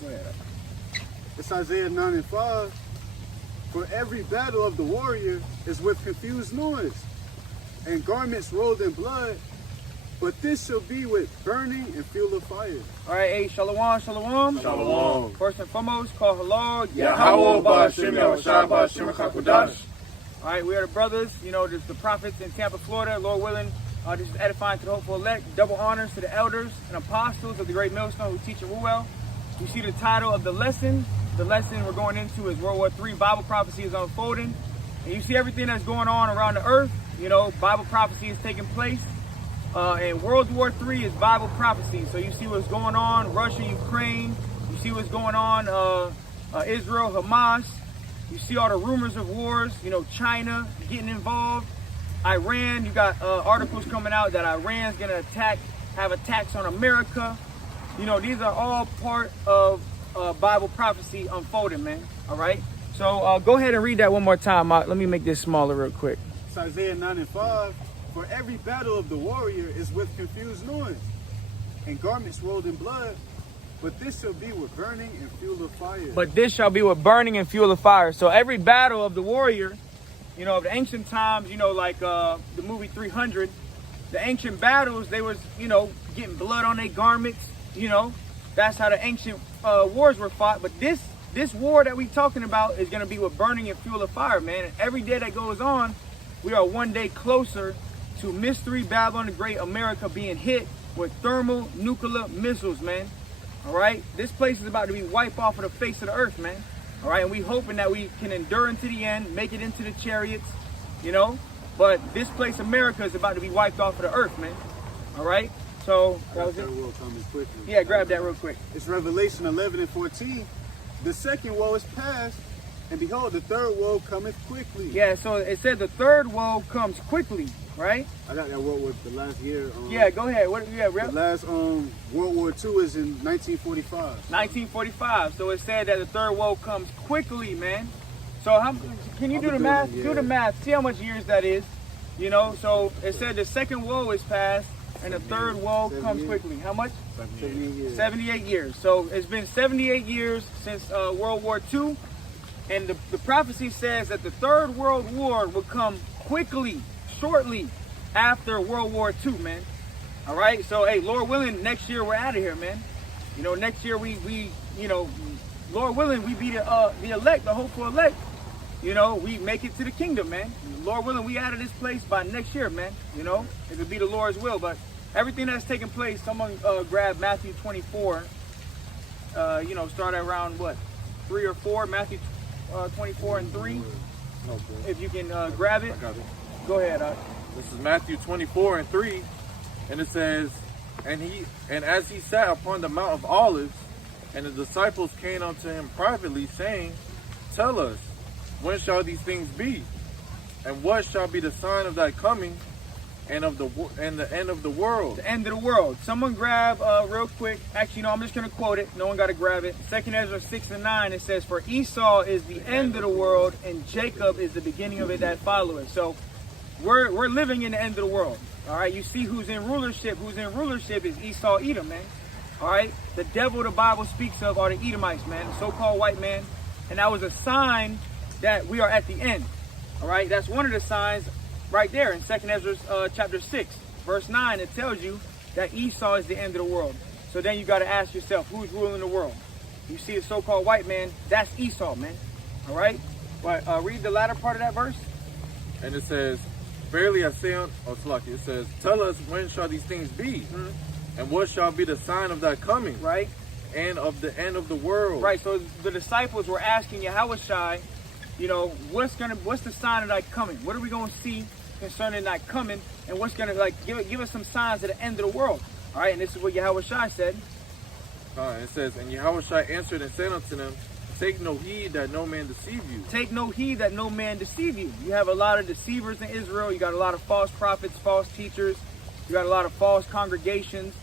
Go ahead. It's Isaiah 9 and 5. For every battle of the warrior is with confused noise, and garments rolled in blood, but this shall be with burning and fuel of fire. All right, hey, shalom, shalom. Shalom. First and foremost, call hello. Yahweh Ba'Shem Yahushua Ba'Shem HaKadosh. All right, we are the brothers, you know, there's the prophets in Tampa, Florida. Lord willing, this is edifying to the hopeful elect. Double honors to the elders and apostles of the great millstone who teach and rule well. You see the title of the lesson. The lesson we're going into is World War III, Bible prophecy is unfolding. And you see everything that's going on around the earth. You know, Bible prophecy is taking place. And World War III is Bible prophecy. So you see what's going on, Russia, Ukraine. You see what's going on, Israel, Hamas. You see all the rumors of wars, you know, China getting involved. Iran, you got articles coming out that Iran's gonna have attacks on America. You know, these are all part of Bible prophecy unfolding, man. All right. So go ahead and read that one more time. Let me make this smaller real quick. It's Isaiah 9 and 5. For every battle of the warrior is with confused noise, and garments rolled in blood, but this shall be with burning and fuel of fire. But this shall be with burning and fuel of fire. So every battle of the warrior, you know, of the ancient times, you know, like the movie 300, the ancient battles, they was, you know, getting blood on their garments. You know, that's how the ancient wars were fought. But this war that we talking about is going to be with burning and fuel of fire, man. And every day that goes on, we are one day closer to Mystery Babylon the Great, America being hit with thermonuclear missiles, man. All right, this place is about to be wiped off of the face of the earth, man. All right, and we hoping that we can endure into the end, make it into the chariots, you know. But this place, America, is about to be wiped off of the earth, man. All right, so that was it. Yeah, grab that real quick. It's Revelation 11 and 14. The second woe is past, and behold, the third woe cometh quickly. Yeah, so it said the third woe comes quickly, right? I got that word with the last year. Yeah, go ahead. What? Yeah, the last World War II is in 1945. 1945. So it said that the third woe comes quickly, man. So how can you do the math? Do the math. See how much years that is. You know. So it said the second woe is past, and the third woe comes quickly. How much? 78 years. 78 years. So it's been 78 years since World War II. And the prophecy says that the Third World War will come quickly, shortly after World War II, man. All right. So, hey, Lord willing, next year we're out of here, man. You know, next year we you know, Lord willing, we be the elect, the hopeful elect. You know, we make it to the kingdom, man. Lord willing, we out of this place by next year, man. You know, if it be the Lord's will. But everything that's taking place, someone grab Matthew 24. You know, start at around what, 3 or 4, Matthew 24 and 3. Okay. If you can grab it. I got it. Go ahead. This is Matthew 24 and 3, and it says, and as he sat upon the Mount of Olives, and the disciples came unto him privately, saying, Tell us, when shall these things be? And what shall be the sign of thy coming and of the end of the world? The end of the world. Someone grab real quick. Actually, no, I'm just going to quote it. No one got to grab it. 2 Ezra 6 and 9, it says, For Esau is the end of the world, and Jacob is the beginning of it that followeth. So we're living in the end of the world. All right, you see who's in rulership. Who's in rulership is Esau, Edom, man. All right, the devil the Bible speaks of are the Edomites, man, the so-called white man. And that was a sign that we are at the end. All right, that's one of the signs right there in 2 Ezra chapter 6, verse 9. It tells you that Esau is the end of the world. So then you got to ask yourself, who's ruling the world? You see the so-called white man, that's Esau, man. All right, but read the latter part of that verse. And it says, Verily I say unto Slaki, it says, Tell us, when shall these things be? And what shall be the sign of thy coming? Right. And of the end of the world. Right. So the disciples were asking Yahushua, you know, what's the sign of thy coming? What are we going to see concerning thy coming? And what's going to, like, give us some signs at the end of the world? All right. And this is what Yahushua said. It says, And Yahushua answered and said unto them, Take no heed that no man deceive you. Take no heed that no man deceive you. You have a lot of deceivers in Israel. You got a lot of false prophets, false teachers. You got a lot of false congregations.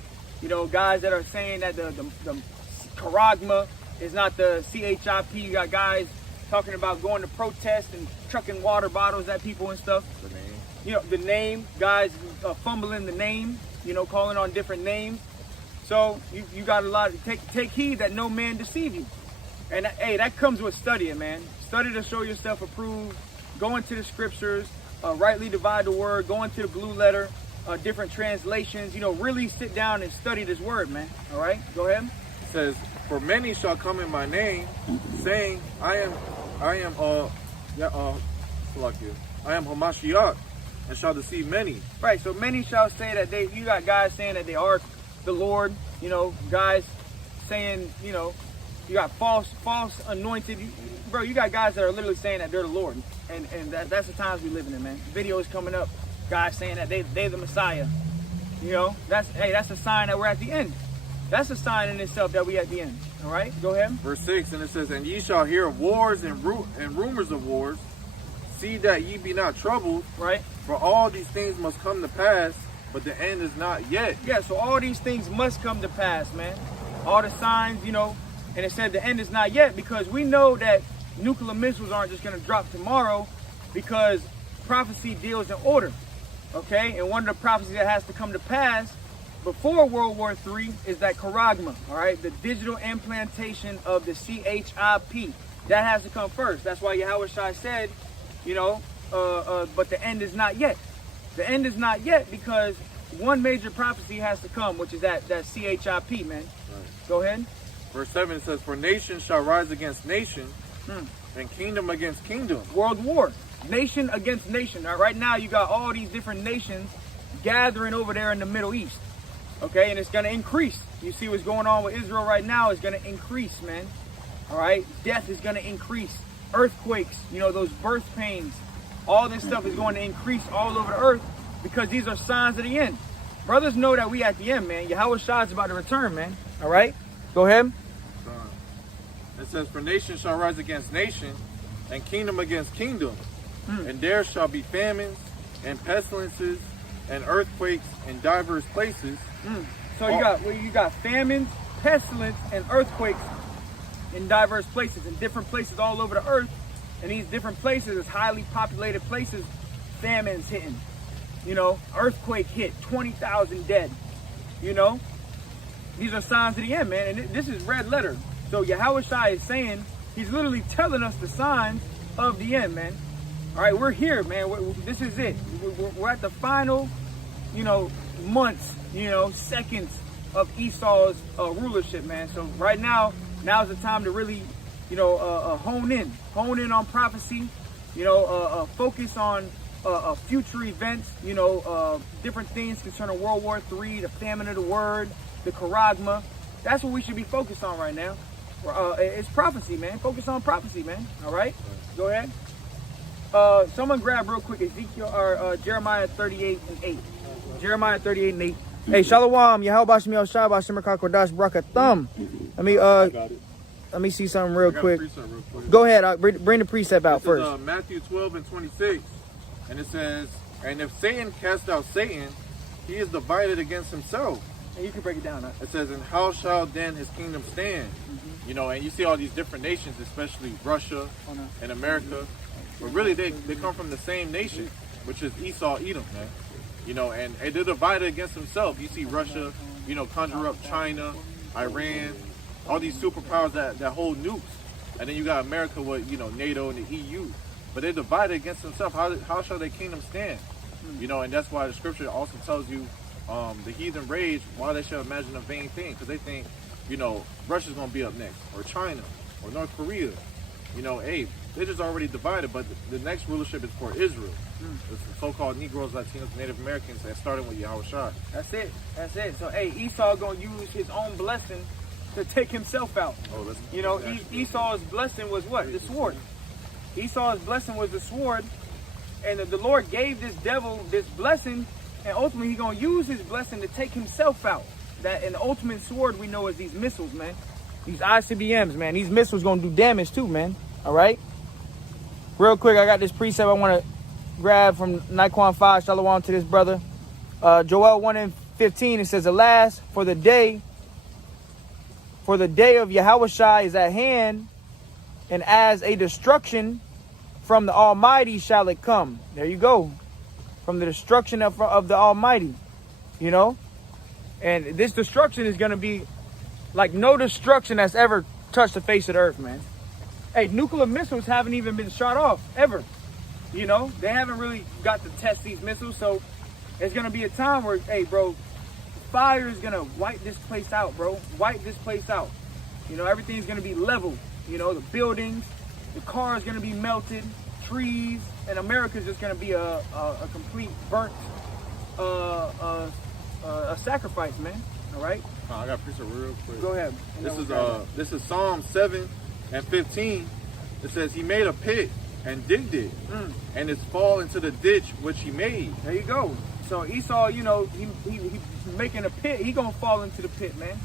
You know, guys that are saying that the charagma is not the CHIP. You got guys talking about going to protest and chucking water bottles at people and stuff. The name. You know, the name, guys fumbling the name, you know, calling on different names. So you got a lot. Take heed that no man deceive you. And hey, that comes with studying, man. Study to show yourself approved. Go into the scriptures, rightly divide the word. Go into the blue letter, different translations. You know, really sit down and study this word, man. All right, go ahead. It says, "For many shall come in my name, saying, I am Hamashiach, and shall deceive many." Right. So many shall say that they. You got guys saying that they are the Lord. You know, guys saying, you know, you got false anointed. Bro, you got guys that are literally saying that they're the Lord. And that's the times we living in, man. Videos coming up, guys saying that they the Messiah. You know, that's a sign that we're at the end. That's a sign in itself that we at the end. All right, go ahead. Verse 6, and it says, "And ye shall hear of wars and rumors of wars. See that ye be not troubled. Right. For all these things must come to pass, but the end is not yet." Yeah, so all these things must come to pass, man. All the signs, you know, and it said the end is not yet, because we know that nuclear missiles aren't just going to drop tomorrow, because prophecy deals in order, okay? And one of the prophecies that has to come to pass before World War III is that charagma, all right? The digital implantation of the CHIP. That has to come first. That's why Yahweh Shai said, you know, but the end is not yet. The end is not yet, because one major prophecy has to come, which is that CHIP, man. Right. Go ahead. Verse 7, it says, "For nation shall rise against nation, and kingdom against kingdom." World war. Nation against nation. All right, right now you got all these different nations gathering over there in the Middle East. Okay, and it's going to increase. You see what's going on with Israel right now is going to increase, man. All right, death is going to increase. Earthquakes, you know, those birth pains. All this stuff is going to increase all over the earth, because these are signs of the end. Brothers know that we at the end, man. Yahweh Shai is about to return, man. All right, go ahead. It says, "For nation shall rise against nation, and kingdom against kingdom. And there shall be famines, and pestilences, and earthquakes in diverse places." So you got famines, pestilence, and earthquakes in diverse places, in different places all over the earth. And these different places is highly populated places. Famines hitting, you know, earthquake hit, 20,000 dead. You know, these are signs of the end, man. And this is red letter. So Yahweh Shai is saying, he's literally telling us the signs of the end, man. All right, we're here, man. This is it. We're at the final, you know, months, you know, seconds of Esau's rulership, man. So right now's the time to really, you know, hone in on prophecy, you know, focus on future events, you know, different things concerning World War III, the famine of the word, the charagma. That's what we should be focused on right now. It's prophecy, man. Focus on prophecy, man. All right, go ahead. Someone grab real quick Ezekiel or Jeremiah 38:8. Jeremiah 38:8. Hey, Shalom, Yahweh Bashim Yel Shai Bashim Kodash Brakathum. Let me see something real quick. Go ahead. Bring the precept out first. Is, Matthew 12:26, and it says, "And if Satan cast out Satan, he is divided against himself." And you can break it down. Huh? It says, "And how shall then his kingdom stand?" You know, and you see all these different nations, especially Russia and America, but really they come from the same nation, which is Esau, Edom, man. You know, and they're divided against themselves. You see Russia, you know, conjure up China, Iran, all these superpowers that hold nukes, and then you got America with, you know, NATO and the EU, but they're divided against themselves. How shall their kingdom stand? You know, and that's why the scripture also tells you, the heathen rage while they shall imagine a vain thing, because they think, you know, Russia's gonna be up next, or China, or North Korea. You know, hey, they're just already divided, but the next rulership is for Israel. The so-called Negroes, Latinos, Native Americans that started with Yahweh Shai. That's it. So, hey, Esau gonna use his own blessing to take himself out. You know, Esau's blessing was what? The sword. Esau's blessing was the sword, and the Lord gave this devil this blessing, and ultimately he's gonna use his blessing to take himself out. That and the ultimate sword we know is these missiles, man. These ICBMs, man. These missiles gonna do damage too, man. All right. Real quick, I got this precept I want to grab from Nikeon 5. Shalom to this brother. Joel 1:15. It says, "Alas, for the day of Yahweh Shai is at hand, and as a destruction from the Almighty shall it come." There you go. From the destruction of the Almighty, you know. And this destruction is going to be like no destruction that's ever touched the face of the earth, man. Hey, nuclear missiles haven't even been shot off, ever. You know, they haven't really got to test these missiles. So it's going to be a time where, hey, bro, fire is going to wipe this place out, bro. Wipe this place out. You know, everything's going to be leveled. You know, the buildings, the cars going to be melted, trees, and America's just going to be a complete burnt a sacrifice, man. All right? I got a picture real quick. Go ahead. This is Psalm 7 and 15. It says, he made a pit and digged it, and it's fall into the ditch which he made. There you go. So Esau, you know, he making a pit. He gonna fall into the pit, man.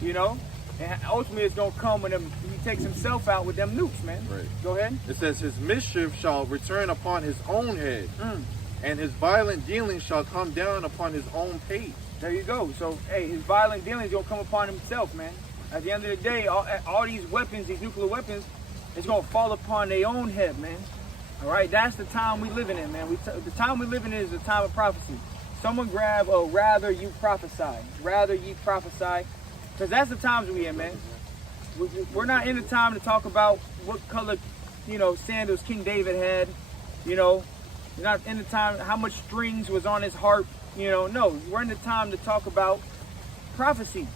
You know, and ultimately it's gonna come when he takes himself out with them nukes, man. Right. Go ahead. It says, his mischief shall return upon his own head, and his violent dealings shall come down upon his own pate. There you go. So hey, his violent dealings gonna come upon himself, man. At the end of the day, all these weapons, these nuclear weapons, it's gonna fall upon their own head, man. All right, that's the time we living in, man. The time we living in is the time of prophecy. Someone grab, rather you prophesy. Rather you prophesy. Because that's the times we in, man. We're not in the time to talk about what color, you know, sandals King David had. You know, we're not in the time how much strings was on his harp. You know, no. We're in the time to talk about prophecy.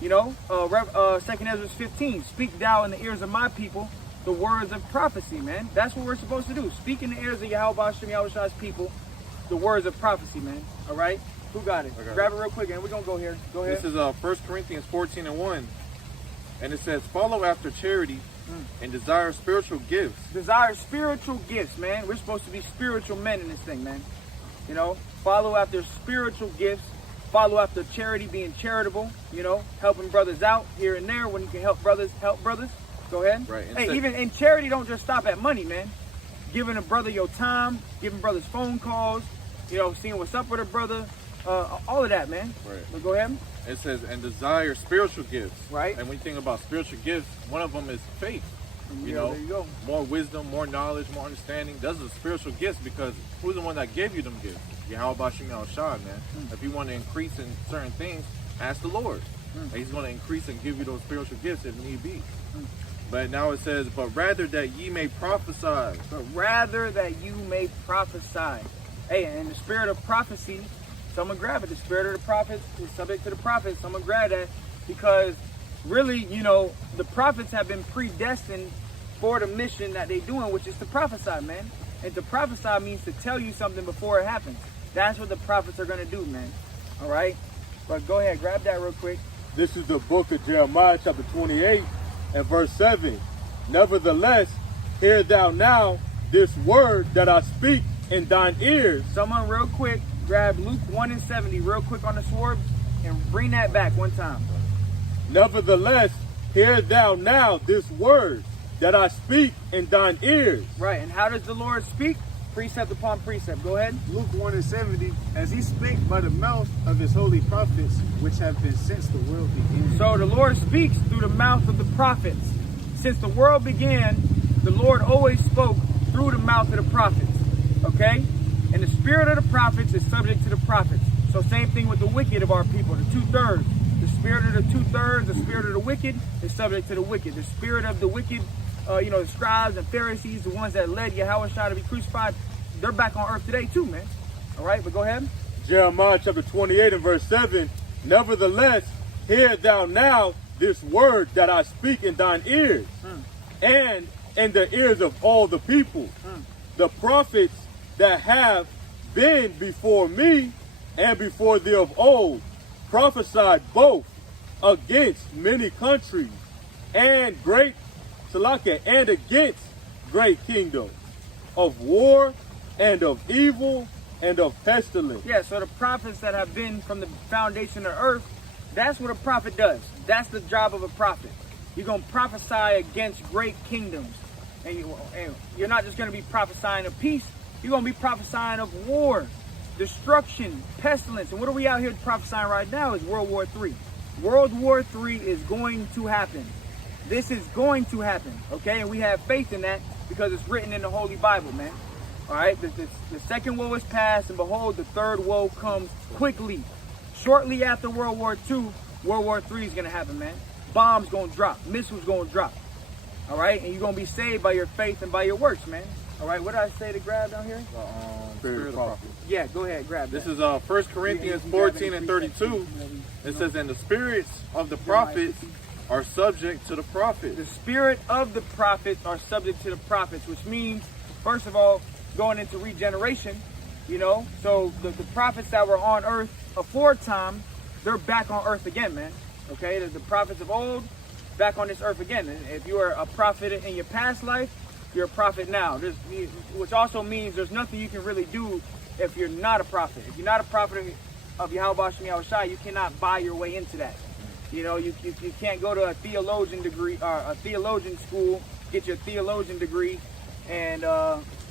You know, 2 Ezra 15. Speak thou in the ears of my people the words of prophecy, man. That's what we're supposed to do. Speak in the ears of Yahweh Hashem Yahushai's people the words of prophecy, man. All right? Who got it? Grab it real quick, and we're going to go here. Go ahead. This is 1 Corinthians 14 and 1. And it says, follow after charity and desire spiritual gifts. Desire spiritual gifts, man. We're supposed to be spiritual men in this thing, man. You know, follow after spiritual gifts. Follow after charity, being charitable, you know, helping brothers out here and there when you can help brothers. Go ahead. Right. Hey, even in charity, don't just stop at money, man. Giving a brother your time, giving brothers phone calls, you know, seeing what's up with a brother, all of that, man. Right. But go ahead. It says, and desire spiritual gifts. Right. And when you think about spiritual gifts, one of them is faith. You know, there you go. More wisdom, more knowledge, more understanding. Those are spiritual gifts because who's the one that gave you them gifts? Yahweh Hashem Yahushai, man. If you want to increase in certain things, ask the Lord. And he's going to increase and give you those spiritual gifts if need be. But now it says, but rather that ye may prophesy. But rather that you may prophesy. Hey, and the spirit of prophecy, someone grab it. The spirit of the prophets is subject to the prophets. Someone grab that because really, you know, the prophets have been predestined for the mission that they're doing, which is to prophesy, man. And to prophesy means to tell you something before it happens. That's what the prophets are going to do, man. All right? But go ahead, grab that real quick. This is the book of Jeremiah, chapter 28, and verse 7. Nevertheless, hear thou now this word that I speak in thine ears. Someone real quick, grab Luke 1 and 70 real quick on the sword and bring that back one time. Nevertheless, hear thou now this word that I speak in thine ears. Right, and how does the Lord speak? Precept upon precept. Go ahead. Luke 1 and 70, as he spake by the mouth of his holy prophets, which have been since the world began. So the Lord speaks through the mouth of the prophets. Since the world began, the Lord always spoke through the mouth of the prophets. Okay? And the spirit of the prophets is subject to the prophets. So same thing with the wicked of our people, the 2/3. The spirit of the 2/3, the spirit of the wicked is subject to the wicked. The spirit of the wicked, you know, the scribes and Pharisees, the ones that led Yahweh to be crucified, they're back on earth today too, man. All right, but go ahead. Jeremiah chapter 28 and verse 7. Nevertheless, hear thou now this word that I speak in thine ears, and in the ears of all the people. The prophets that have been before me and before thee of old prophesied both against many countries and and against great kingdoms, of war and of evil and of pestilence. Yeah, so the prophets that have been from the foundation of earth, that's what a prophet does. That's the job of a prophet. You're going to prophesy against great kingdoms. And you're not just going to be prophesying of peace. You're going to be prophesying of war, destruction, pestilence. And what are we out here prophesying right now is World War III. World War III is going to happen. This is going to happen, okay? And we have faith in that because it's written in the Holy Bible, man. All right? The second woe is past, and behold, the third woe comes quickly. Shortly after World War II, World War III is going to happen, man. Bombs going to drop. Missiles going to drop. All right? And you're going to be saved by your faith and by your works, man. All right? What did I say to grab down here? Spirit of prophecy. Yeah, go ahead. Grab This that. is 1 Corinthians 14 and 32. It says, and the spirits of the prophets are subject to the prophets. The spirit of the prophets are subject to the prophets, which means, first of all, going into regeneration, you know. So the prophets that were on earth aforetime, they're back on earth again, man. Okay, the prophets of old, back on this earth again. And if you are a prophet in your past life, you're a prophet now. Which also means there's nothing you can really do if you're not a prophet. If you're not a prophet of Yahweh Shem Yahushai, you cannot buy your way into that. You know, you can't go to a theologian degree or a theologian school, get your theologian degree, and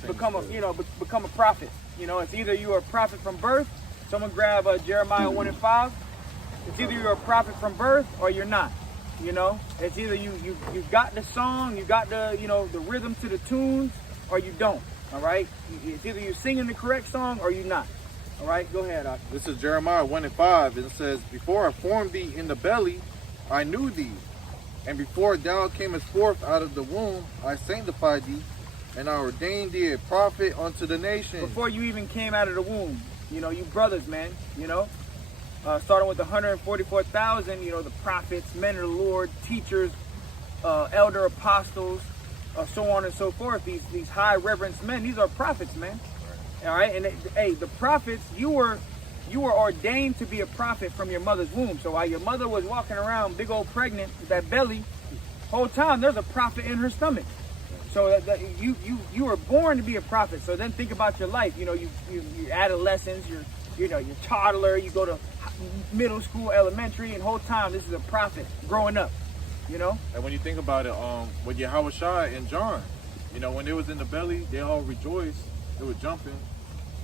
become a prophet. You know, it's either you're a prophet from birth. Someone grab Jeremiah 1 and 5. It's either you're a prophet from birth or you're not. You know, it's either you got the song, you got the the rhythm to the tunes, or you don't. All right, it's either you're singing the correct song or you're not. All right, go ahead, Doc. This is Jeremiah 1 and 5. It says, before I formed thee in the belly, I knew thee. And before thou camest forth out of the womb, I sanctified thee, and I ordained thee a prophet unto the nations. Before you even came out of the womb, you know, you brothers, man, you know, starting with the 144,000, you know, the prophets, men of the Lord, teachers, elder apostles, so on and so forth. These high reverence men, these are prophets, man. All right, and hey, the prophets, you were ordained to be a prophet from your mother's womb. So while your mother was walking around big old pregnant with that belly, whole time there's a prophet in her stomach. So that you were born to be a prophet. So then think about your life. You know, you adolescence, your toddler, you go to middle school, elementary, and whole time this is a prophet growing up. You know. And when you think about it, with Yahushua and John, you know, when they was in the belly, they all rejoiced. They were jumping.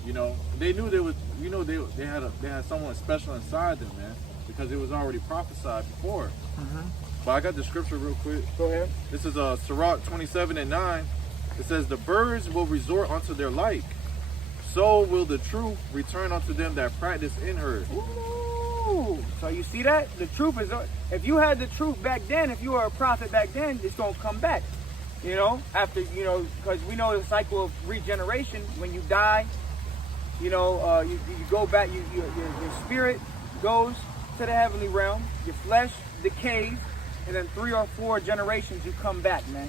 You know, they knew they was. You know, they had someone special inside them, man, because it was already prophesied before. But I got the scripture real quick. Go ahead. This is Sirach 27 and 9. It says, the birds will resort unto their like, so will the truth return unto them that practice in her. Ooh. So you see that? The truth is, if you had the truth back then, if you were a prophet back then, it's going to come back. You know, after, you know, because we know the cycle of regeneration. When you die, you know, you go back, your spirit goes to the heavenly realm, your flesh decays, and then 3 or 4 generations you come back, man.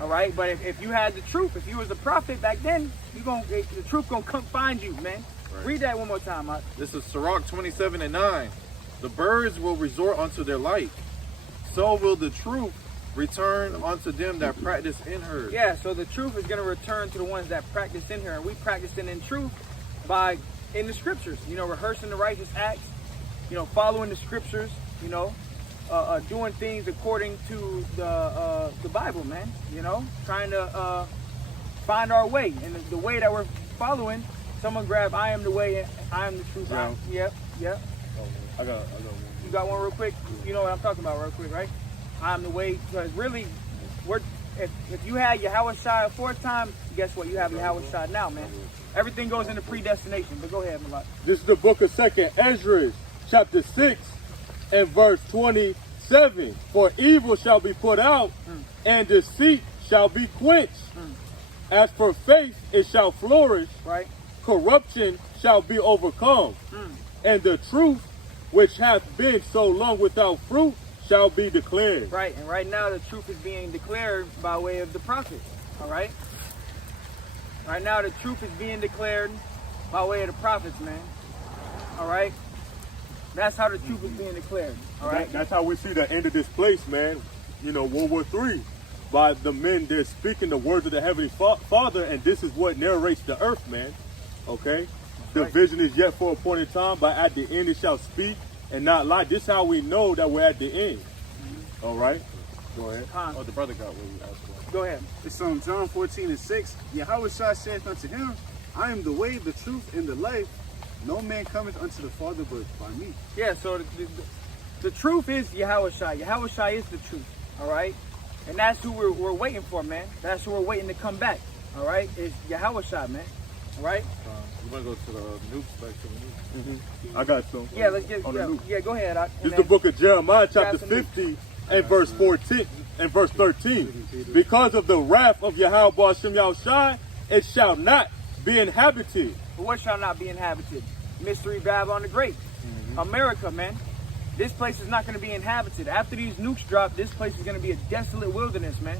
All right, but if you had the truth, if you was a prophet back then, the truth gonna come find you, man. Right. Read that one more time, Mike. This is Sirach 27 and 9. The birds will resort unto their like, so will the truth return unto them that practice in her. Yeah, so the truth is gonna return to the ones that practice in her, and we practicing in truth by in the scriptures. You know, rehearsing the righteous acts. You know, following the scriptures. You know. Doing things according to the Bible, man. You know, trying to find our way, and the way that we're following. Someone grab, I am the way, I am the truth. Yeah. Yep. I got one. You got one real quick? You know what I'm talking about real quick, right? I am the way, because really, if you had Yahushua aforetime, guess what? You have Yahushua now, man. Everything goes into predestination, but go ahead, Malak. This is the book of 2nd Ezra, chapter 6. And verse 27, for evil shall be put out, and deceit shall be quenched. As for faith, it shall flourish. Right. Corruption shall be overcome. And the truth, which hath been so long without fruit, shall be declared. Right, and right now the truth is being declared by way of the prophet. All right. Right now the truth is being declared by way of the prophets, man. All right. That's how the truth is being declared. All right. That's how we see the end of this place, man. You know, World War III, by the men that speaking the words of the Heavenly Father, and this is what narrates the earth, man. Okay? The vision is yet for a appointed time, but at the end it shall speak and not lie. This is how we know that we're at the end. All right? Go ahead. Oh, the brother got what you asked for. Go ahead. It's on John 14 and 6. Yahushua saith unto him, I am the way, the truth, and the life. No man cometh unto the Father but by me. Yeah, so the truth is Yahushua. Yahushua is the truth, all right? And that's who we're waiting for, man. That's who we're waiting to come back, all right? It's Yahushua, man. All right? You want to go to the nukes, back to the nukes? I got some. Yeah, let's get. On the nuke. Yeah, go ahead. This is the book of Jeremiah, chapter Grab some 50, and verse 14 and verse 13. Because of the wrath of Yahweh Ba'ashem Yahushai, it shall not be inhabited. But what shall not be inhabited? Mystery Babylon the Great. America, man. This place is not going to be inhabited. After these nukes drop, this place is going to be a desolate wilderness, man.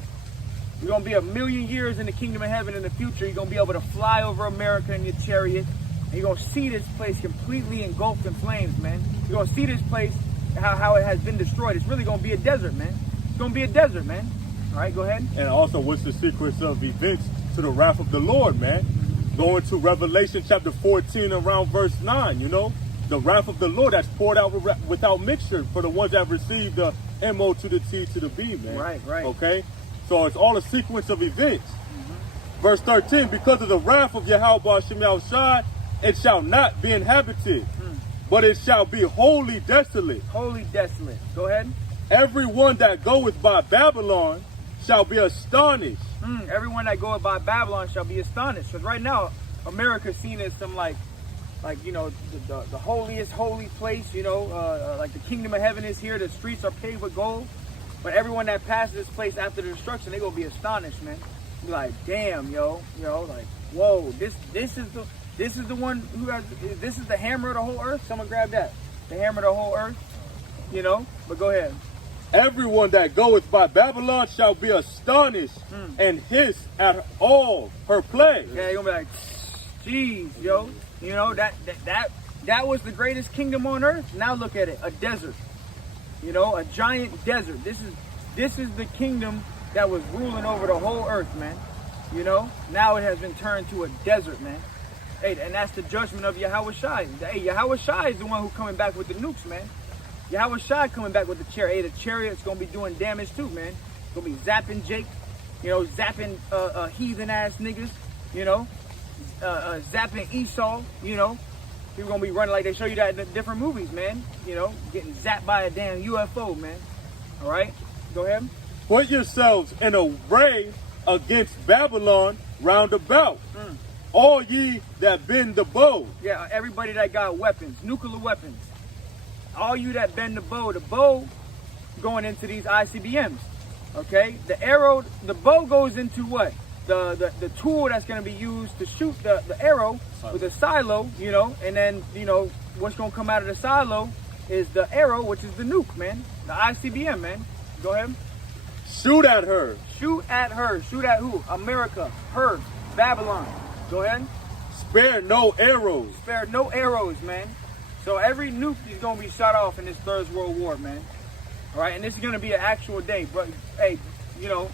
You're going to be 1,000,000 years in the kingdom of heaven in the future. You're going to be able to fly over America in your chariot. And you're going to see this place completely engulfed in flames, man. You're going to see this place, how it has been destroyed. It's really going to be a desert, man. It's going to be a desert, man. All right, go ahead. And also, what's the sequence of events to the wrath of the Lord, man? Going to Revelation chapter 14 around verse 9, you know? The wrath of the Lord that's poured out without mixture for the ones that have received the M-O to the T to the B, man. Right, right. Okay? So it's all a sequence of events. Verse 13, because of the wrath of Yahweh Ba'ashem Yahushai, it shall not be inhabited, but it shall be wholly desolate. Wholly desolate. Go ahead. Everyone that goeth by Babylon shall be astonished. Everyone that goeth by Babylon shall be astonished. Because right now, America is seen as some like you know, the holiest holy place, you know, like the kingdom of heaven is here. The streets are paved with gold. But everyone that passes this place after the destruction, they gonna be astonished, man. Be like, damn, yo, like, whoa, this is the one who has, this is the hammer of the whole earth. Someone grab that, the hammer of the whole earth, you know. But go ahead. Everyone that goeth by Babylon shall be astonished and hiss at all her plagues. Yeah, you're gonna be like, geez, yo, you know, that was the greatest kingdom on earth. Now look at it, a desert. You know, a giant desert. This is the kingdom that was ruling over the whole earth, man. You know, now it has been turned to a desert, man. Hey, and that's the judgment of Yahweh Shai. Hey, Yahweh Shai is the one who's coming back with the nukes, man. Yahweh Shai coming back with the chariot. Hey, the chariot's gonna be doing damage too, man. It's gonna be zapping Jake, you know, zapping heathen ass niggas, you know, zapping Esau, you know. People gonna be running like they show you that in the different movies, man. You know, getting zapped by a damn UFO, man. All right, go ahead. Put yourselves in array against Babylon round about. All ye that bend the bow. Yeah, everybody that got weapons, nuclear weapons. All you that bend the bow going into these ICBMs. Okay, the bow goes into what? The tool that's going to be used to shoot the arrow with a silo, you know, and then, you know, what's going to come out of the silo is the arrow, which is the nuke, man. The ICBM, man. Go ahead. Shoot at her. Shoot at her. Shoot at who? America. Her. Babylon. Go ahead. Spare no arrows. Spare no arrows, man. So every nuke is going to be shot off in this Third World War, man. All right, and this is going to be an actual day. But, hey, you know,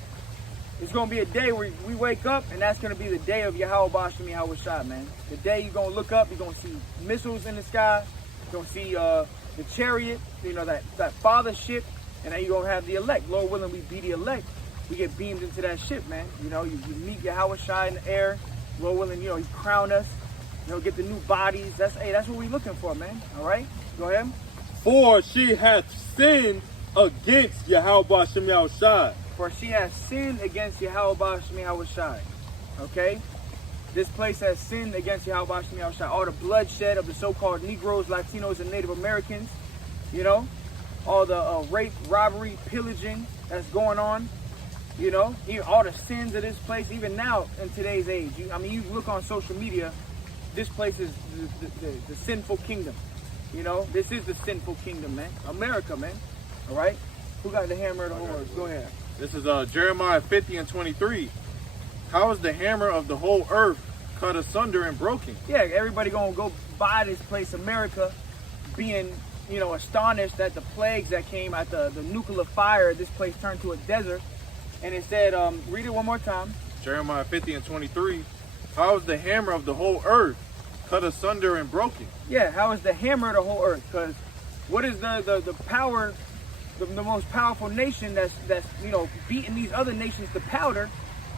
it's going to be a day where we wake up, and that's going to be the day of Yahweh Ba'ashem Yahweh Shai, man. The day you're going to look up, you're going to see missiles in the sky. You're going to see the chariot, you know, that father ship, and then you're going to have the elect. Lord willing, we be the elect. We get beamed into that ship, man. You know, you meet Yahweh Shai in the air. Lord willing, you know, you crown us. You know, get the new bodies. That's what we're looking for, man. All right? Go ahead. For she hath sinned against Yahweh Ba'ashem Yahushai. For she has sinned against Yahweh Ba'ashem Yahushai. Okay? This place has sinned against Yahweh Ba'ashem Yahushai. All the bloodshed of the so-called Negroes, Latinos, and Native Americans. You know? All the rape, robbery, pillaging that's going on. You know? All the sins of this place, even now in today's age. I mean, you look on social media, this place is the sinful kingdom. You know? This is the sinful kingdom, man. America, man. All right? Who got the hammer of the horse? Go ahead. This is Jeremiah 50 and 23. How is the hammer of the whole earth cut asunder and broken? Yeah, everybody gonna go buy this place, America, being, you know, astonished at the plagues that came at the nuclear fire. This place turned to a desert. And it said, read it one more time. Jeremiah 50 and 23. How is the hammer of the whole earth cut asunder and broken? Yeah, how is the hammer of the whole earth? Because what is the power, the most powerful nation that's you know, beating these other nations to powder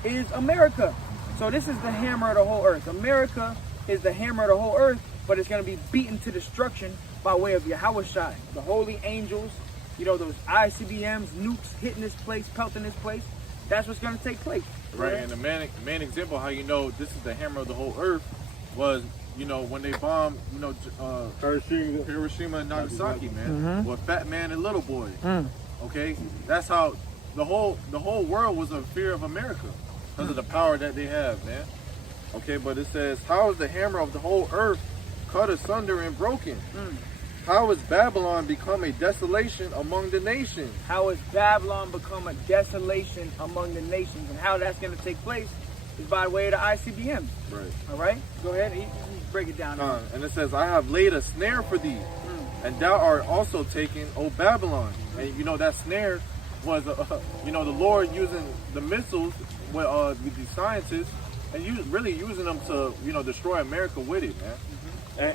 is America. So this is the hammer of the whole earth. America is the hammer of the whole earth, but it's going to be beaten to destruction by way of Yahweh Shai. The holy angels, you know, those ICBMs, nukes hitting this place, pelting this place. That's what's going to take place. Right, and the main example how you know this is the hammer of the whole earth was, when they bombed, Hiroshima. Hiroshima and Nagasaki, man, with fat man and little boy. Okay, that's how the whole world was in fear of America because of the power that they have, man. Okay, but it says, how is the hammer of the whole earth cut asunder and broken? How has Babylon become a desolation among the nations? How has Babylon become a desolation among the nations? And how that's going to take place is by way of the ICBM. Right. All right? Go ahead and break it down. And it says, I have laid a snare for thee, and thou art also taken, O Babylon. And that snare was, the Lord using the missiles with these scientists and really using them to, destroy America with it, man.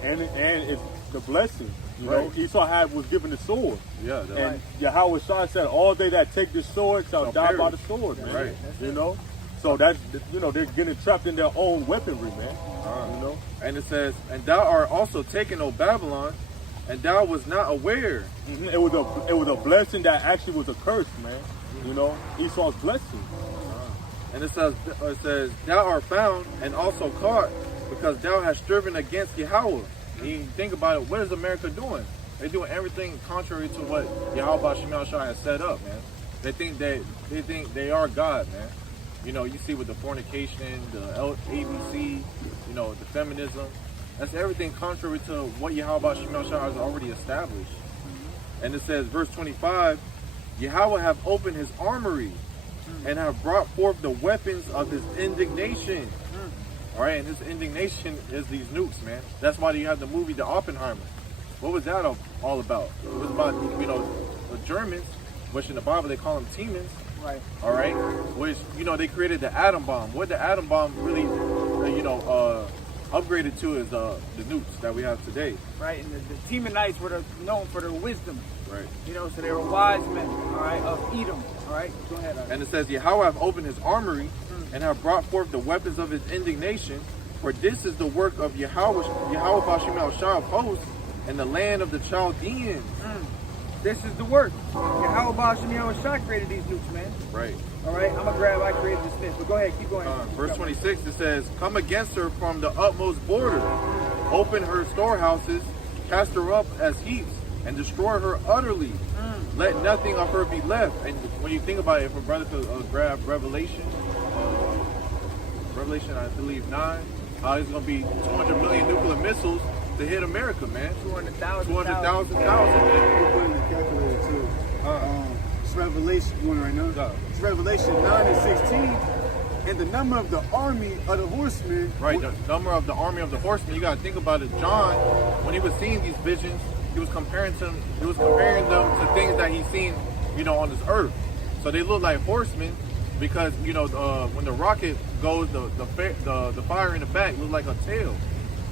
And it's the blessing. Right. Esau was given the sword. Yeah, that's And Yahweh Shah said, all they that take the sword shall die by the sword, man. Right. So that's, they're getting trapped in their own weaponry, man. And it says, and thou art also taken, O Babylon, and thou was not aware. It was a blessing that actually was a curse, man. Esau's blessing. And it says, thou art found and also caught, because thou hast striven against Yahweh. And you think about it, what is America doing? They're doing everything contrary to what Yahweh Shemel Shah has set up, man. They think they are God, man. You see with the fornication, the ABC, the feminism. That's everything contrary to what Yahweh Shemel Shah has already established. And it says, verse 25, Yahweh have opened his armory and have brought forth the weapons of his indignation. All right, and his indignation is these nukes, man. That's why you have the movie The Oppenheimer. What was that all about? It was about, the Germans, which in the Bible they call them Temens. Right. All right, which, they created the atom bomb. What the atom bomb really, upgraded to is the nukes that we have today. Right, and the Temanites were known for their wisdom. Right. So they were wise men, all right, of Edom. All right, go ahead. And it says, Yahweh have opened his armory and have brought forth the weapons of his indignation, for this is the work of Yahweh Bashim Shah of hosts in the land of the Chaldeans. This is the work. Yahweh Bashim Shah created these nukes, man. Right. All right, I'm going to grab, I created this fist, but go ahead, keep going. Verse 26, it says, come against her from the utmost border, open her storehouses, cast her up as heaps, and destroy her utterly. Let nothing of her be left. And when you think about it, if a brother could grab Revelation, I believe 9, it's going to be 200 million nuclear missiles to hit America, man. 200,000. 200,000, man. We're putting the calculator too. It's Revelation, you want it right now? Go. It's Revelation 9 and 16. And the number of the army of the horsemen. Right, the number of the army of the horsemen. You got to think about it. John, when he was seeing these visions, he was comparing them to things that he's seen, on this earth. So they look like horsemen because, when the rocket goes, the fire in the back looks like a tail.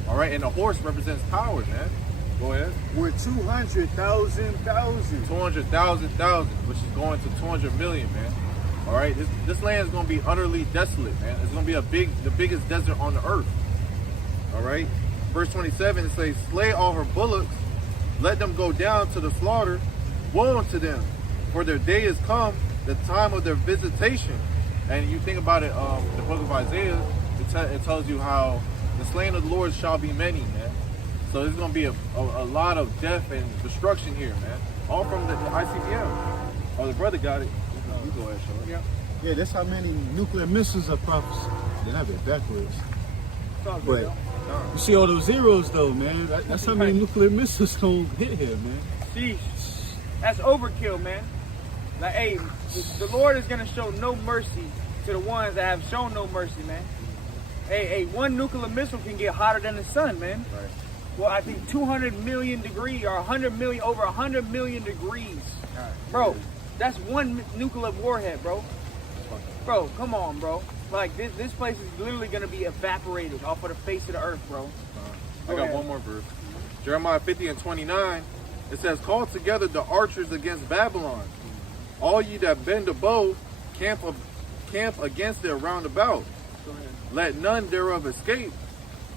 All right, and the horse represents power, man. Go ahead. We're 200,000, 200,000, which is going to 200 million, man. All right, this land is going to be utterly desolate, man. It's going to be the biggest desert on the earth. All right. Verse 27, it says, slay all her bullocks, let them go down to the slaughter. Woe unto them, for their day is come, the time of their visitation. And you think about it, the book of Isaiah, it tells you how the slain of the Lord shall be many, man. So there's going to be a lot of death and destruction here, man. All from the ICBM. Oh, the brother got it. You go ahead, Sean. Yeah, that's how many nuclear missiles are prophesied. Then I bet backwards. But you see all those zeros though, man. That's how many nuclear missiles gonna hit here, man. Sheesh. That's overkill, man. Like, hey, the Lord is gonna show no mercy to the ones that have shown no mercy, man. Hey, one nuclear missile can get hotter than the sun, man. Right. Well, I think 200 million degrees or 100 million, over 100 million degrees. Bro, that's one nuclear warhead, bro. Bro, come on, bro. Like, this place is literally going to be evaporated off of the face of the earth, bro. I got one more verse. Jeremiah 50 and 29. It says, call together the archers against Babylon. All ye that bend a bow, camp against it round about. Let none thereof escape.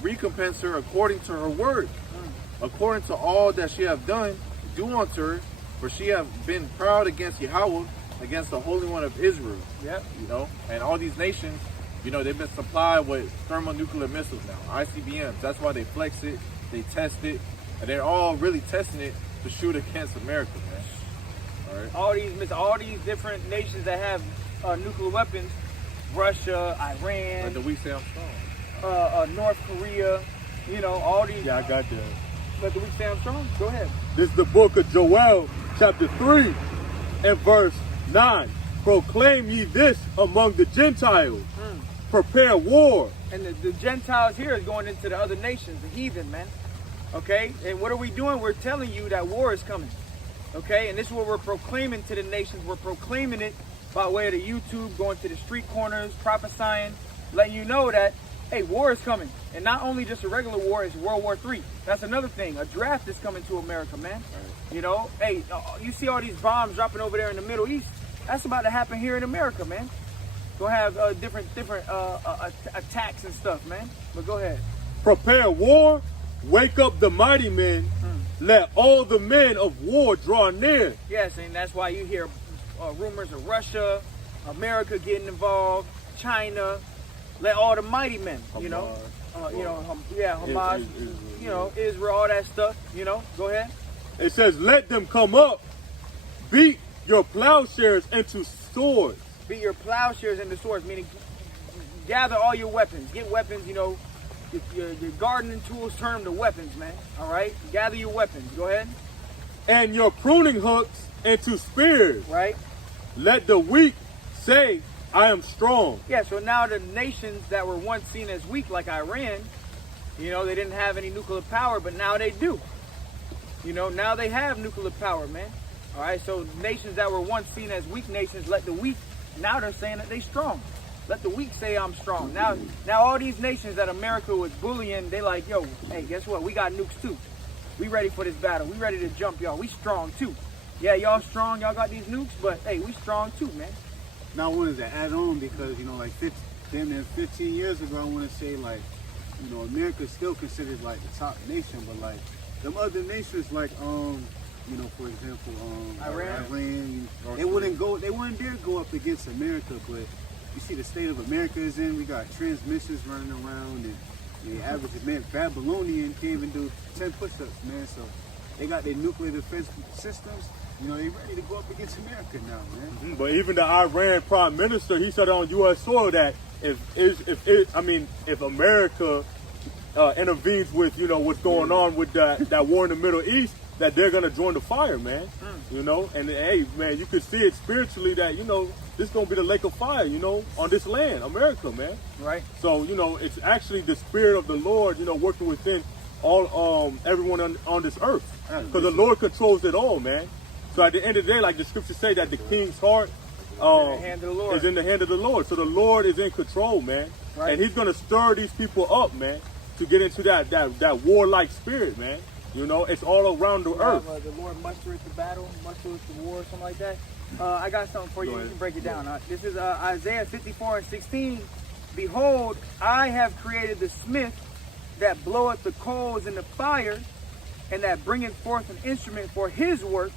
Recompense her according to her work. According to all that she have done, do unto her. For she have been proud against Yahweh, against the Holy One of Israel. Yep. And all these nations, You know, they've been supplied with thermonuclear missiles now, ICBMs. That's why they flex it, they test it, and they're all really testing it to shoot against America, man. All right. All these different nations that have nuclear weapons, Russia, Iran, Like the weak say I'm strong. North Korea, you know, all these. Yeah, I got that. Let the weak say I'm strong. Go ahead. This is the book of Joel, chapter 3, and verse 9. Proclaim ye this among the Gentiles. Prepare war. And the Gentiles here is going into the other nations, the heathen, man. Okay? And what are we doing? We're telling you that war is coming. Okay? And this is what we're proclaiming to the nations. We're proclaiming it by way of the YouTube, going to the street corners, prophesying, letting you know that, hey, war is coming. And not only just a regular war, it's World War III. That's another thing. A draft is coming to America, man. Right. You know, hey, you see all these bombs dropping over there in the Middle East. That's about to happen here in America, man. Gonna have different attacks and stuff, man. But go ahead. Prepare war. Wake up the mighty men. Let all the men of war draw near. Yes, and that's why you hear rumors of Russia, America getting involved, China. Let all the mighty men, you know, Hamas, you know, Israel, all that stuff, you know. Go ahead. It says, let them come up, beat your plowshares into swords. Beat your plowshares into swords, meaning gather all your weapons. Get weapons, you know, your gardening tools, turn them to weapons, man. All right? Gather your weapons. Go ahead. And your pruning hooks into spears. Right. Let the weak say, I am strong. Yeah, so now the nations that were once seen as weak, like Iran, you know, they didn't have any nuclear power, but now they do. You know, now they have nuclear power, man. All right, so nations that were once seen as weak nations, let the weak, now they're saying that they strong. Let the weak say I'm strong. Now all these nations that America was bullying, they like, yo, hey, guess what? We got nukes too. We ready for this battle. We ready to jump, y'all. We strong too. Yeah, y'all strong. Y'all got these nukes, but hey, we strong too, man. Now I wanted to add on because, you know, like 15 years ago, I want to say, like, you know, America's still considered like the top nation, but like them other nations, like, you know, for example, Iran, they wouldn't dare go up against America, but you see the state of America is in. We got transmissions running around, and the average man, Babylonian, can't even do 10 push-ups, man. So they got their nuclear defense systems. You know, they ready to go up against America now, man. But even the Iran prime minister, he said on U.S. soil that if America intervenes with, you know, what's going on with that war in the Middle East, that they're gonna join the fire, man. You know, and hey, man, you could see it spiritually that, you know, this is gonna be the lake of fire, you know, on this land, America, man. Right. So, you know, it's actually the spirit of the Lord, you know, working within all everyone on this earth, because the Lord controls it all, man. So at the end of the day, like the scriptures say, that the king's heart is in the hand of the Lord. So the Lord is in control, man. Right. And he's going to stir these people up, man, to get into that warlike spirit, man. You know, it's all around the earth. The Lord mustereth the battle, mustereth the war, something like that. I got something for you. You can break it down. This is Isaiah 54:16. Behold, I have created the smith that bloweth the coals in the fire, and that bringeth forth an instrument for his work.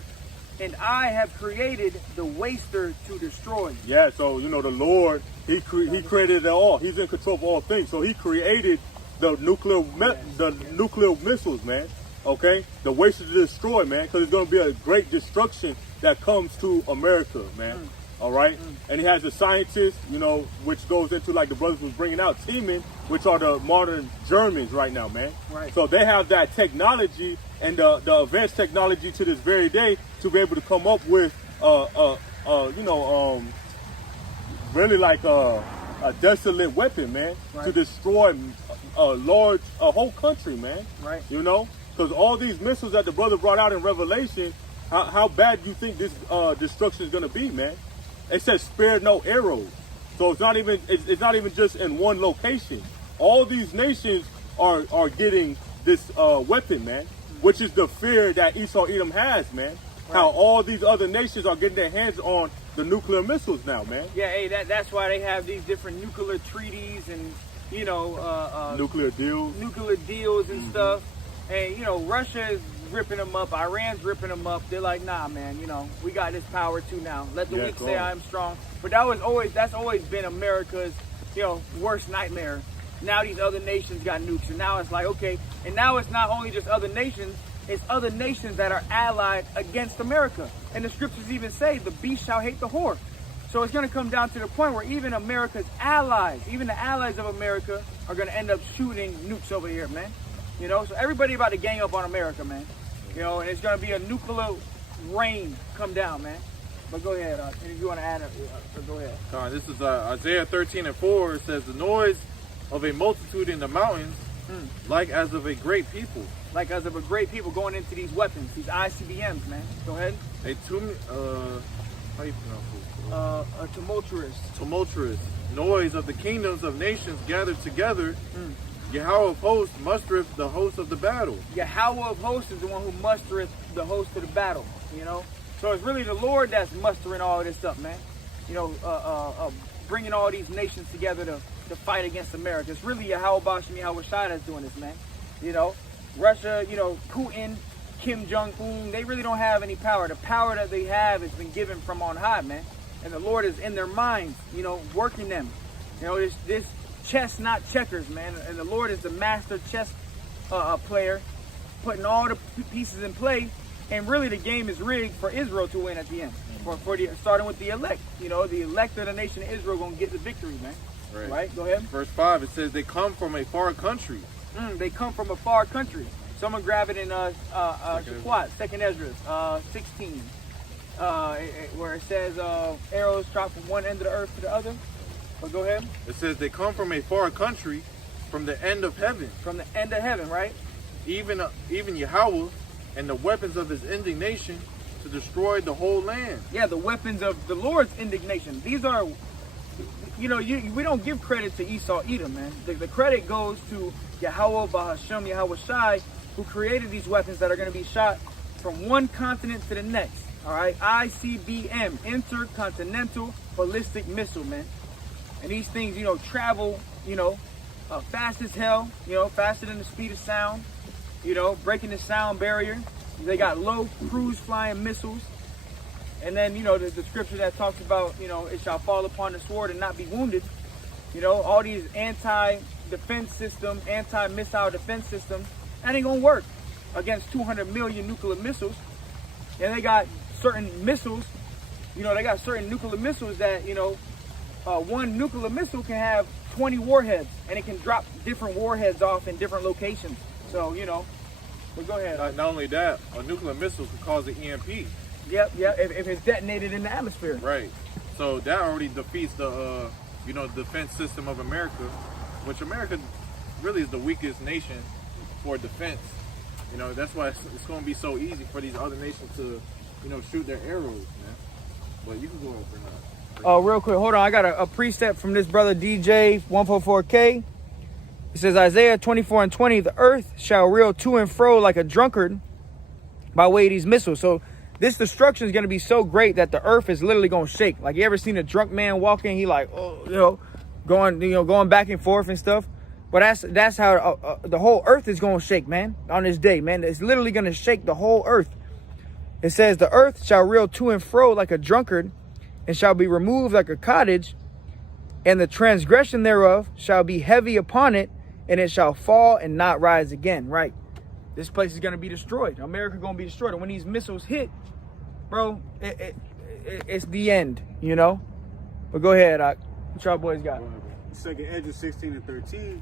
And I have created the waster to destroy. Yeah, so, you know, the Lord, he created it all. He's in control of all things. So he created the nuclear missiles, man. Okay? The waster to destroy, man, because it's going to be a great destruction that comes to America, man. All right? And he has the scientists, you know, which goes into, like the brothers was bringing out, teaming, which are the modern Germans right now, man. Right. So they have that technology and the advanced technology to this very day to be able to come up with, really like a desolate weapon, man, to destroy a whole country, man. Right. You know, because all these missiles that the brother brought out in Revelation, how bad do you think this destruction is going to be, man? It says spare no arrows. So it's not even just in one location. All these nations are getting this weapon, man, which is the fear that Esau Edom has, man. Right. How all these other nations are getting their hands on the nuclear missiles now, man. Yeah, hey, that's why they have these different nuclear treaties and, you know, nuclear deals and stuff. And, you know, Russia is ripping them up. Iran's ripping them up. They're like, nah, man, you know, we got this power too now. Let the weak say I'm strong. But that's always been America's worst nightmare. Now these other nations got nukes, and now it's like, okay, and now it's not only just other nations, it's other nations that are allied against America. And the scriptures even say the beast shall hate the whore. So it's going to come down to the point where even America's allies, even the allies of America, are going to end up shooting nukes over here, man. So everybody about to gang up on America, man. And it's going to be a nuclear rain come down, man. But go ahead, and if you want to add go ahead. This is Isaiah 13:4. It says, the noise of a multitude in the mountains, like as of a great people. Like as of a great people going into these weapons, these ICBMs, man. Go ahead. How you pronounce it? A tumultuous noise of the kingdoms of nations gathered together. Yahweh of hosts mustereth the host of the battle. Yahweh of hosts is the one who mustereth the host of the battle. So it's really the Lord that's mustering all of this up, man. Bringing all these nations together to fight against America. It's really Yahweh Bashem Yahweh Shai that's doing this, man. Russia, Putin, Kim Jong-un, they really don't have any power. The power that they have has been given from on high, man. And the Lord is in their minds, working them. This chess, not checkers, man. And the Lord is the master chess player, putting all the pieces in play. And really the game is rigged for Israel to win at the end. Starting with the elect. The elect of the nation of Israel going to get the victory, man. Right? Go ahead. Verse 5, it says, they come from a far country. They come from a far country. Someone grab it in Shaquat, 2nd Ezra, 16. Where it says arrows drop from one end of the earth to the other. But go ahead. It says they come from a far country, from the end of heaven. From the end of heaven, right? Even Yahweh and the weapons of his indignation to destroy the whole land. Yeah, the weapons of the Lord's indignation. These are, we don't give credit to Esau Edom, man. The credit goes to Yahweh Bahashem Yahweh Shai, who created these weapons that are going to be shot from one continent to the next. All right, ICBM, intercontinental ballistic missile, man. And these things, travel, fast as hell, faster than the speed of sound, breaking the sound barrier. They got low cruise flying missiles. And then, the scripture that talks about, it shall fall upon the sword and not be wounded. All these anti-defense system, anti-missile defense systems, that ain't gonna work against 200 million nuclear missiles. And they got certain missiles, they got certain nuclear missiles that, one nuclear missile can have 20 warheads, and it can drop different warheads off in different locations. So, but go ahead. Not only that, a nuclear missile could cause an EMP. Yep, if it's detonated in the atmosphere. Right. So that already defeats the, defense system of America, which America really is the weakest nation for defense. That's why it's going to be so easy for these other nations to, shoot their arrows, man. But you can go over now. Oh, real quick, hold on. I got a precept from this brother DJ 144K. It says Isaiah 24:20, the earth shall reel to and fro like a drunkard by way of these missiles. So this destruction is going to be so great that the earth is literally going to shake. Like, you ever seen a drunk man walking? He like, going back and forth and stuff. But that's how the whole earth is going to shake, man, on this day, man. It's literally going to shake the whole earth. It says the earth shall reel to and fro like a drunkard, and shall be removed like a cottage, and the transgression thereof shall be heavy upon it, and it shall fall and not rise again. Right? This place is going to be destroyed. America going to be destroyed. And when these missiles hit, bro, it's the end, But go ahead, what y'all boys got? 2nd Ezra 16:13.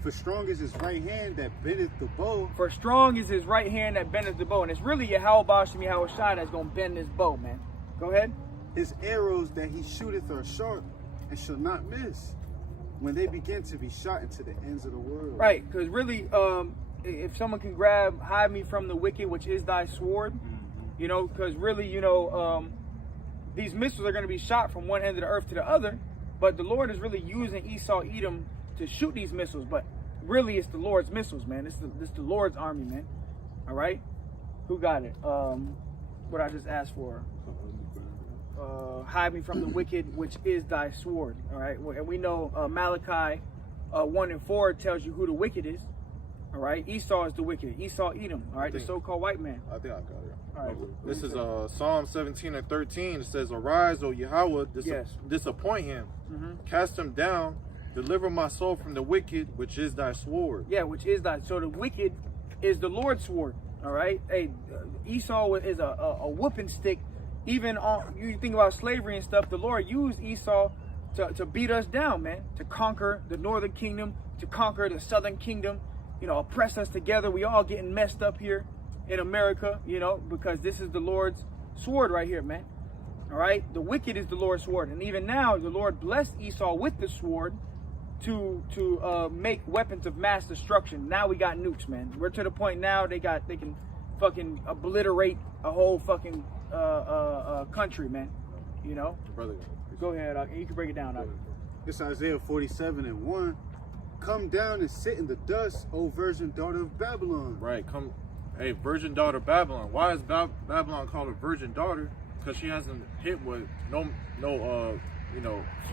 For strong is his right hand that bendeth the bow. For strong is his right hand that bendeth the bow. And it's really Yahweh Bashem Yahweh Shai that's going to bend this bow, man. Go ahead. His arrows that he shooteth are sharp and shall not miss, when they begin to be shot into the ends of the world. Right, because really, if someone can hide me from the wicked, which is thy sword, because really, these missiles are going to be shot from one end of the earth to the other, but the Lord is really using Esau Edom to shoot these missiles, but really it's the Lord's missiles, man. It's the Lord's army, man. All right? Who got it? What I just asked for. Hide me from the wicked, which is thy sword. All right? And we know Malachi 1:4 tells you who the wicked is. All right? Esau is the wicked. Esau Edom. All right? The so-called white man. I think I got it. All right. This is Psalm 17:13. It says, arise, O Yahweh, disappoint him. Cast him down Deliver my soul from the wicked, which is thy sword. Yeah, which is thy. So the wicked is the Lord's sword. All right. Hey, Esau is a whooping stick. Even on, you think about slavery and stuff, the Lord used Esau to beat us down, man. To conquer the northern kingdom, to conquer the southern kingdom. You know, oppress us together. We all getting messed up here in America, you know, because this is the Lord's sword right here, man. All right. The wicked is the Lord's sword. And even now, the Lord blessed Esau with the sword to make weapons of mass destruction. Now we got nukes, man. We're to the point now they can fucking obliterate a whole fucking country, man. You know. Brother, Go ahead. You can break it down. It's Isaiah 47:1. Come down and sit in the dust, O virgin daughter of Babylon. right? Come, hey, virgin daughter Babylon. Why is Babylon called a virgin daughter? Because she hasn't hit with no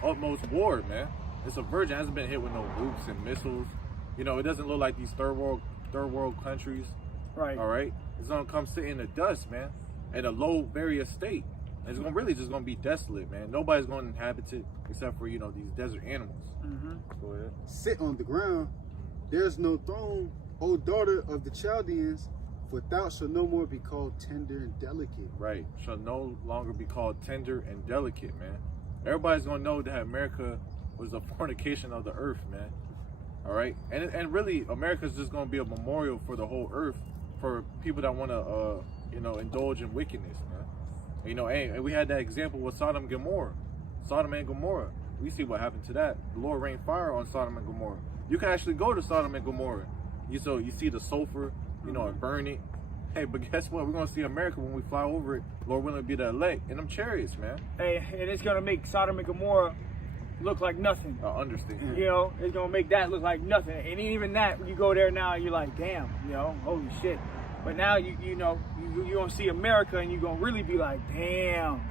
utmost war, man. It's a virgin, hasn't been hit with no nukes and missiles. You know, it doesn't look like these third world countries. Right. All right. It's gonna come sit in the dust, man, in a low, various state. It's gonna really just gonna be desolate, man. Nobody's gonna inhabit it except for, you know, these desert animals. Go ahead. Sit on the ground. There's no throne, O daughter of the Chaldeans, for thou shalt no more be called tender and delicate. Right. Shall no longer be called tender and delicate, man. Everybody's gonna know that America was a fornication of the earth, man. All right. And really, America's just gonna be a memorial for the whole earth for people that want to, indulge in wickedness, man. You know, and we had that example with Sodom and Gomorrah. We see what happened to that. The Lord rained fire on Sodom and Gomorrah. You can actually go to Sodom and Gomorrah. You see the sulfur, you know, and burn it. Hey, but guess what? We're gonna see America when we fly over it. Lord willing, be the elect in them chariots, man. Hey, and it's gonna make Sodom and Gomorrah look like nothing. I understand. You know, it's gonna make that look like nothing. And even that, when you go there now, you're like, damn, you know, holy shit. But now you're gonna see America and you're gonna really be like, damn.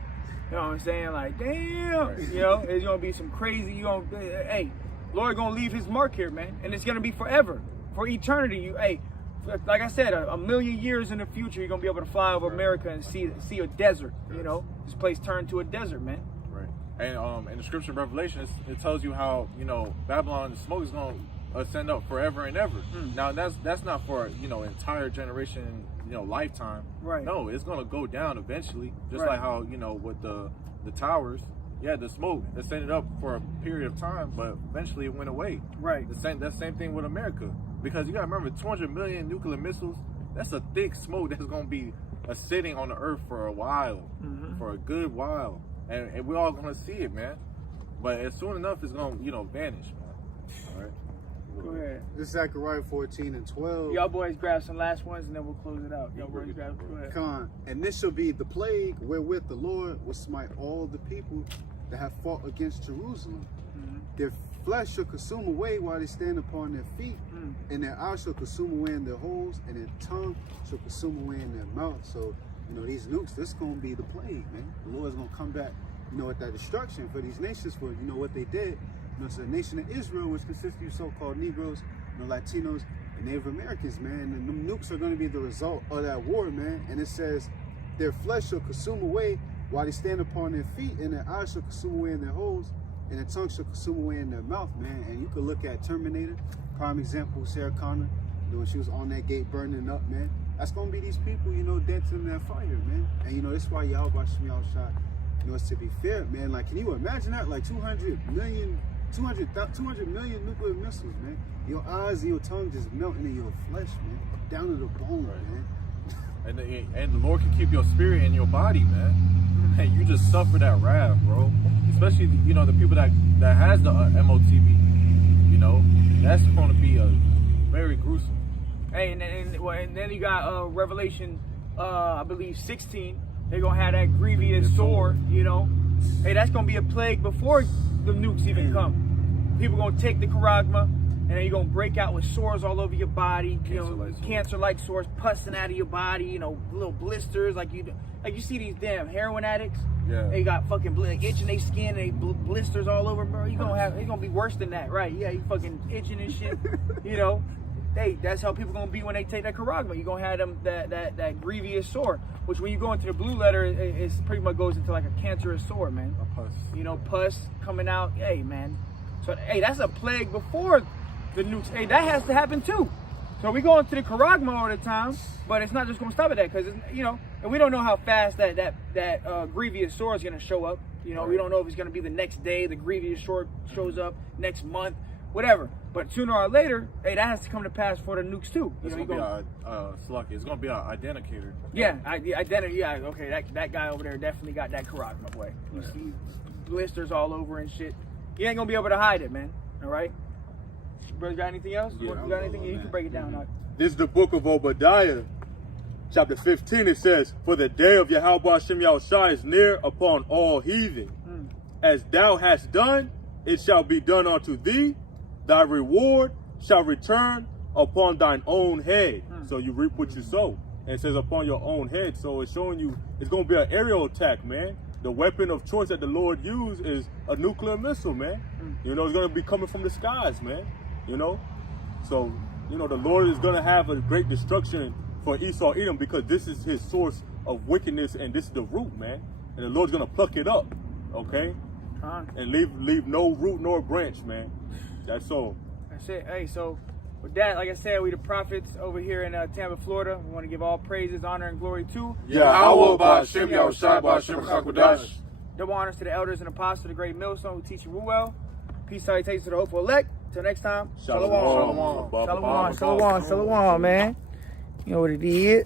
You know what I'm saying? Like, damn. You know, it's gonna be some crazy. Hey, Lord gonna leave His mark here, man, and it's gonna be forever, for eternity. Like I said, a million years in the future, you're gonna be able to fly over America and see a desert. You know, this place turned to a desert, man. Right. And in the scripture of Revelation, it tells you how, you know, Babylon, the smoke is gonna ascend up forever and ever. Now that's not for, you know, entire generation, you know, lifetime. Right. No, it's gonna go down eventually, just Right. like how, you know, with the towers. Yeah, the smoke ascended up for a period of time, but eventually it went away. Right. That same thing with America, because you gotta remember, 200 million nuclear missiles. That's a thick smoke that's gonna be sitting on the earth for a while, for a good while, and we're all gonna see it, man. But as soon enough, it's gonna, you know, vanish, man. All right. Go ahead. This is Zechariah 14:12. Y'all boys grab some last ones and then we'll close it out. Y'all boys grab. Go ahead. Con, and this shall be the plague wherewith the Lord will smite all the people that have fought against Jerusalem. Their flesh shall consume away while they stand upon their feet, and their eyes shall consume away in their holes, and their tongue shall consume away in their mouth. So, you know, these nukes, this is going to be the plague, man. The Lord's going to come back, you know, with that destruction for these nations, for, you know, what they did. You know, it's the nation of Israel, which consists of so-called Negroes, you know, Latinos, and Native Americans, man. And them nukes are going to be the result of that war, man. And it says, their flesh shall consume away while they stand upon their feet, and their eyes shall consume away in their holes, and their tongue shall consume away in their mouth, man. And you could look at Terminator, prime example, Sarah Connor, you know, when she was on that gate burning up, man. That's going to be these people, you know, dancing in that fire, man. And, you know, that's why y'all watch me outshot. You know, it's to be fair, man. Like, can you imagine that? Like 200 million nuclear missiles, man. Your eyes and your tongue just melting in your flesh, man. Down to the bone, man. And the Lord can keep your spirit in your body, man. Hey, you just suffer that wrath, bro. Especially, you know, the people that has the MOTB. You know, that's going to be a very gruesome. Hey, and then you got Revelation, I believe 16. They're gonna have that grievous sword, you know. Hey, that's gonna be a plague before the nukes even come. People gonna take the charagma, and then you're gonna break out with sores all over your body, you know, cancer-like sores pussing out of your body, you know, little blisters, like you see these damn heroin addicts. Yeah. They got fucking itching their skin, they blisters all over, bro. It's gonna be worse than that, right? Yeah, you fucking itching and shit, you know. That's how people gonna be when they take that charagma. You're gonna have them that grievous sore, which when you go into the blue letter, it's pretty much goes into like a cancerous sore, man. A pus. You know, pus coming out. Hey, man, So, hey, that's a plague before the nukes. Hey, that has to happen too. So we go into the Karagma all the time, but it's not just going to stop at that because, and we don't know how fast that grievous sword is going to show up. We don't know if it's going to be the next day, the grievous sword shows up next month, whatever. But sooner or later, hey, that has to come to pass for the nukes too. It's going to be it's going to be an identicator. Yeah, identity. Yeah, okay, that guy over there definitely got that Karagma boy. You see blisters all over and shit. You ain't going to be able to hide it, man. All right? Brother, got anything else? Yeah, You got anything? You can break it down. This is the book of Obadiah, chapter 15. It says, "For the day of Yahweh Hashem Yahushua is near upon all heathen. As thou hast done, it shall be done unto thee. Thy reward shall return upon thine own head." So you reap what you sow. And it says upon your own head. So it's showing you it's going to be an aerial attack, man. The weapon of choice that the Lord used is a nuclear missile, man. It's going to be coming from the skies, man. So, the Lord is going to have a great destruction for Esau Edom because this is his source of wickedness and this is the root, man. And the Lord's going to pluck it up, okay? And leave no root nor branch, man. That's all. That's it. Hey, so with that, like I said, we the prophets over here in Tampa, Florida. We want to give all praises, honor, and glory to Yahweh Ba'Shem Yahushua Ba'Shem Chakadash. double honors to the elders and apostles of the great millstone who teach you well. Peace, salutations to the hopeful elect. Till next time, Shalom. Shalom, man. You know what it is.